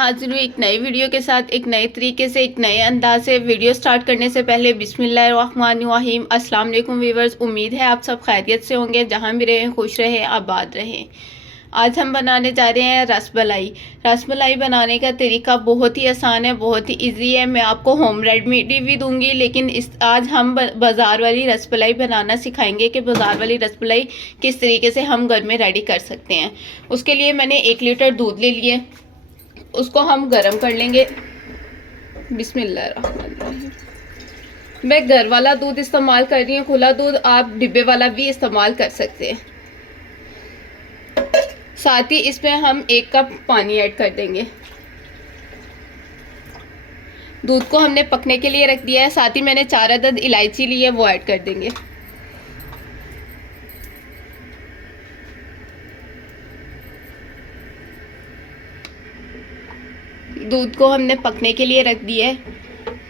हाजिर हुई एक नई वीडियो के साथ, एक नए तरीके से, एक नए अंदाज से। वीडियो स्टार्ट करने से पहले बिस्मिल्लाहिर्रहमानिर्रहीम। अस्सलाम वालेकुम व्यूवर्स, उम्मीद है आप सब खैरियत से होंगे, जहां भी रहें खुश रहें, आबाद रहें। आज हम बनाने जा रहे हैं रसमलाई। रसमलाई बनाने का तरीका बहुत ही आसान है, बहुत ही इजी है। मैं आपको होम रेमेडी भी दूंगी, लेकिन आज हम बाज़ार वाली रसमलाई बनाना सिखाएंगे कि बाज़ार वाली रसमलाई किस तरीके से हम घर में रेडी कर सकते हैं। उसके लिए मैंने 1 लीटर दूध ले लिए, उसको हम गर्म कर लेंगे। बिस्मिल्लाहिर्रहमानिर्रहीम। मैं घर वाला दूध इस्तेमाल कर रही हूँ, खुला दूध आप डिब्बे वाला भी इस्तेमाल कर सकते हैं। साथ ही इसमें हम 1 कप पानी ऐड कर देंगे। दूध को हमने पकने के लिए रख दिया है। साथ ही मैंने 4 अदद इलायची ली है, वो ऐड कर देंगे। दूध को हमने पकने के लिए रख दिया है।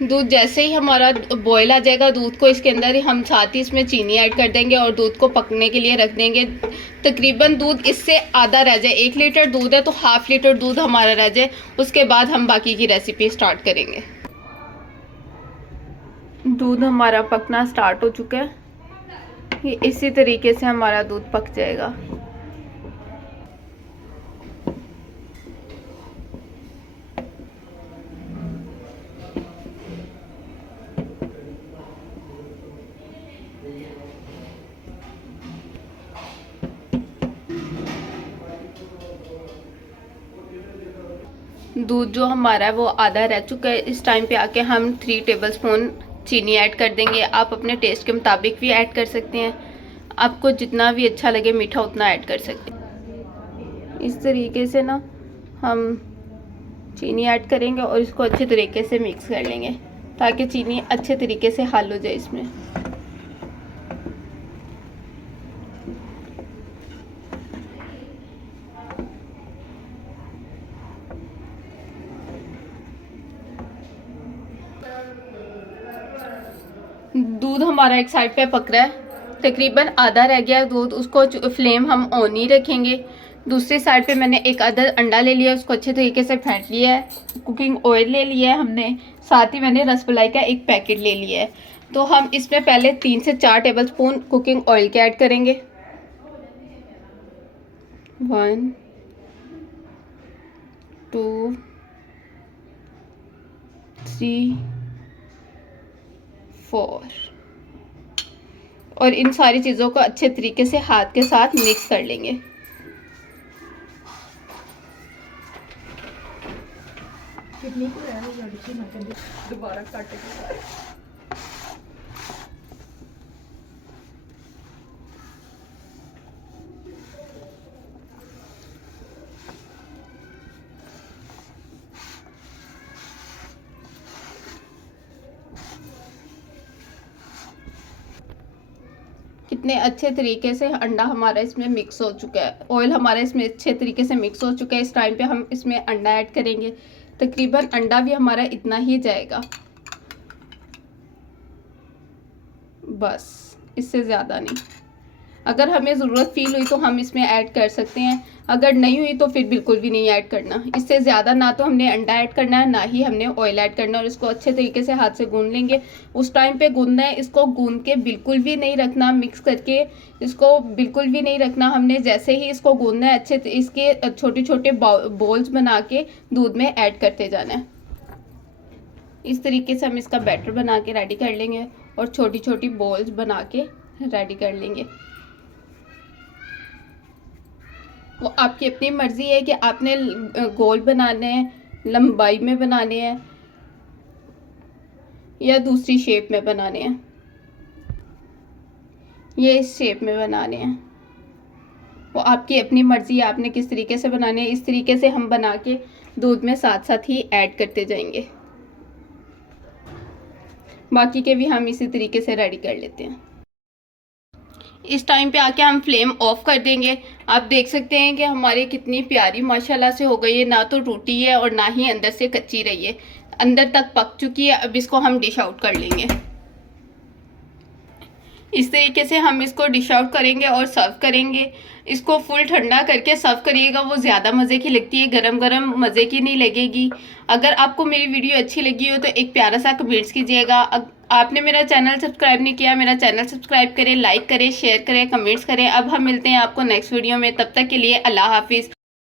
दूध जैसे ही हमारा बॉयल आ जाएगा दूध को, इसके अंदर हम साथ ही इसमें चीनी ऐड कर देंगे और दूध को पकने के लिए रख देंगे। तकरीबन दूध इससे आधा रह जाए, 1 लीटर दूध है तो ½ लीटर दूध हमारा रह जाए, उसके बाद हम बाकी की रेसिपी स्टार्ट करेंगे। दूध हमारा पकना स्टार्ट हो चुका है, ये इसी तरीके से हमारा दूध पक जाएगा। दूध जो हमारा है वो आधा रह चुका है। इस टाइम पे आके हम 3 टेबलस्पून चीनी ऐड कर देंगे। आप अपने टेस्ट के मुताबिक भी ऐड कर सकते हैं, आपको जितना भी अच्छा लगे मीठा उतना ऐड कर सकते हैं। इस तरीके से ना हम चीनी ऐड करेंगे और इसको अच्छे तरीके से मिक्स कर लेंगे ताकि चीनी अच्छे तरीके से हल हो जाए इसमें। दूध हमारा एक साइड पे पक रहा है, तकरीबन आधा रह गया दूध। उसको फ्लेम हम ऑन ही रखेंगे। दूसरी साइड पे मैंने एक आधा अंडा ले लिया, उसको अच्छे तरीके से फेंट लिया है। कुकिंग ऑयल ले लिया है हमने, साथ ही मैंने रसमलाई का 1 पैकेट ले लिया है। तो हम इसमें पहले 3 से 4 टेबलस्पून कुकिंग ऑयल के ऐड करेंगे। 1 2 3 4 और इन सारी चीज़ों को अच्छे तरीके से हाथ के साथ मिक्स कर लेंगे। दोबारा काटेंगे। कितने अच्छे तरीके से अंडा हमारा इसमें मिक्स हो चुका है, ऑयल हमारा इसमें अच्छे तरीके से मिक्स हो चुका है। इस टाइम पे हम इसमें अंडा ऐड करेंगे। तकरीबन अंडा भी हमारा इतना ही जाएगा, बस इससे ज़्यादा नहीं। अगर हमें ज़रूरत फील हुई तो हम इसमें ऐड कर सकते हैं, अगर नहीं हुई तो फिर बिल्कुल भी नहीं ऐड करना। इससे ज़्यादा ना तो हमने अंडा ऐड करना है, ना ही हमने ऑयल ऐड करना है। और इसको अच्छे तरीके से हाथ से गूंद लेंगे। उस टाइम पे गूंदना है, इसको गूंद के बिल्कुल भी नहीं रखना, मिक्स करके इसको बिल्कुल भी नहीं रखना हमने। जैसे ही इसको गूंदना है अच्छे इसके छोटे छोटे बॉल्स बना के दूध में ऐड करते जाना है। इस तरीके से हम इसका बैटर बना के रेडी कर लेंगे और छोटी छोटी बॉल्स बना के रेडी कर लेंगे। वो आपकी अपनी मर्ज़ी है कि आपने गोल बनाने हैं, लंबाई में बनाने हैं या दूसरी शेप में बनाने हैं। ये इस शेप में बनाने हैं, वो आपकी अपनी मर्ज़ी है आपने किस तरीके से बनाने हैं। इस तरीके से हम बना के दूध में साथ साथ ही ऐड करते जाएंगे। बाकी के भी हम इसी तरीके से रेडी कर लेते हैं। इस टाइम पे आके हम फ्लेम ऑफ कर देंगे। आप देख सकते हैं कि हमारी कितनी प्यारी माशाल्लाह से हो गई है, ना तो टूटी है और ना ही अंदर से कच्ची रही है, अंदर तक पक चुकी है। अब इसको हम डिश आउट कर लेंगे। इस तरीके से हम इसको डिश आउट करेंगे और सर्व करेंगे। इसको फुल ठंडा करके सर्व करिएगा, वो ज़्यादा मज़े की लगती है, गरम गरम मज़े की नहीं लगेगी। अगर आपको मेरी वीडियो अच्छी लगी हो तो एक प्यारा सा कमेंट्स कीजिएगा। आपने मेरा चैनल सब्सक्राइब नहीं किया, मेरा चैनल सब्सक्राइब करें, लाइक करें, शेयर करें, कमेंट्स करें। अब हम मिलते हैं आपको नेक्स्ट वीडियो में, तब तक के लिए अल्लाह हाफिज़।